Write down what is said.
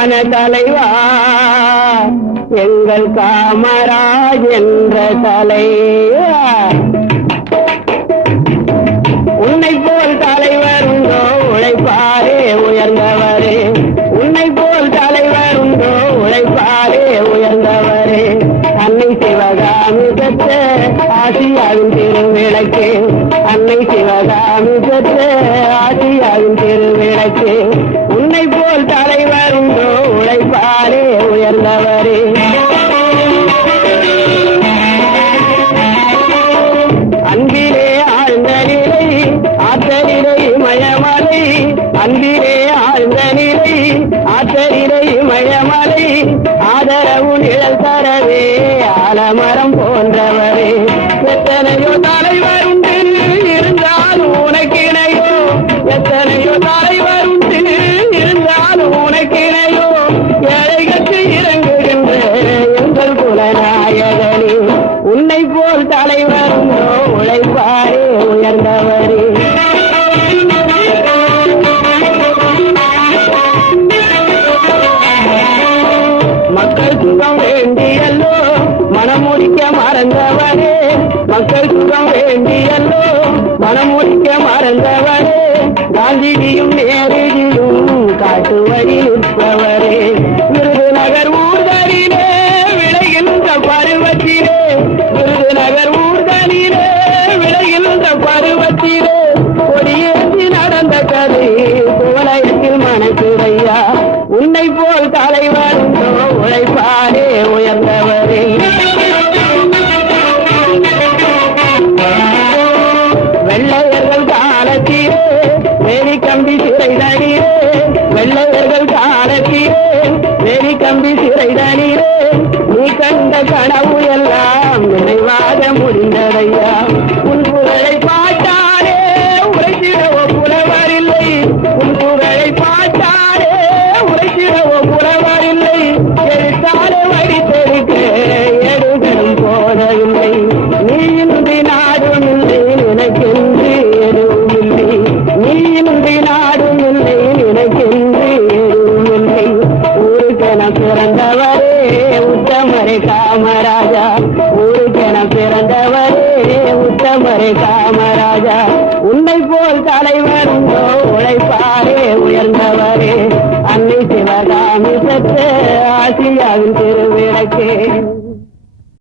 உண்மையான தலைவா எங்கள் காமராஜ் என்ற தலைவா. உன்னை போல் தலைவர் உண்டோ உழைப்பாரே உயர்ந்தவரே, உன்னை போல் தலைவர் உண்டோ உழைப்பாரே உயர்ந்தவரே. அன்னை சிவகாமி பெற்ற ஆசியாவின் திருவிளக்கு, அன்னை சிவகாமி பெற்ற ஆசியாவின் திருவிளக்கு. உன்னை போல் தலைவர் உண்டோ உழைப்பாரே உயர்ந்தவரே. அன்பிலே ஆழ்ந்த நிலை ஆற்றலிலை மயமலை, அன்பிலே ஆழ்ந்த நிலை ஆற்றலிலை மயமலை. ஆதரவு நிழல் தரவே ஆலமரம் போன்றவரே. எத்தனையோ தலைவர் உண்டு இருந்தாலும் உனக்கிணையோ, எத்தனையோ தலைவர் உண்டு இருந்தாலும் உனக்கிணையோ. ஏழைகளுக்கு இறங்குகின்ற எங்கள் குலநாயகனே, உன்னை போல் தலைவர் உண்டோ உழைப்பாரே உயர்ந்தவரே. மக்கள் சுகம் வேண்டியல்லோ மனமுடிக்க மறந்தவரே, மக்கள் சுகம் வேண்டியல்லோ மனமுடிக்க மறந்தவரே. காந்திஜியும் நேருஜியும் காட்டு வழி நிற்பவரே. விருதுநகர் ஊர்தனிலே விளைகின்ற பருவத்திலே, விருதுநகர் ஊர்தனிலே விளைகின்ற பருவத்திலே. கொடியேற்றி நடந்த கதை குவலயத்தில் மனக்குறையா. உன்னை போல் தலைவர் உண்டோ உழைப்பாரே உயர்ந்தவரே. வெள்ளையர்கள் காலத்திலே வேலி கம்பி சிறை தனிலே, வெள்ளையர்கள் காலத்திலே வேலி கம்பி சிறை தனிலே. நீ கண்ட கனவு எல்லாம் நினைவாக முடிந்ததையா. உன் புகழை பாட்டாரே உரைத்திடவோ புலவரில்லை, உன் புகழை பாட்டாரே உரைத்திடவோ புலவரில்லை. எழுத்தாலே வடித்தெடுக்க எடுகளும் போதவில்லை. நீ இன்றி நாடும் இல்லை நினைக்கின்று எதுவும் இல்லை, நீ இன்றி நாடும் இல்லை நினைக்கின்று எதுவும் இல்லை. ஊருக்கென பிறந்தவரே உத்தமரே காமராஜா, ஊருக்கென பிறந்தவரே உத்தமரே காமராஜா. உன்னை போல் தலைவர் உண்டோ உழைப்பாரே உயர்ந்தவரே. அன்னை சிவகாமி பெற்ற ஆசியாவின் திருவிளக்கே.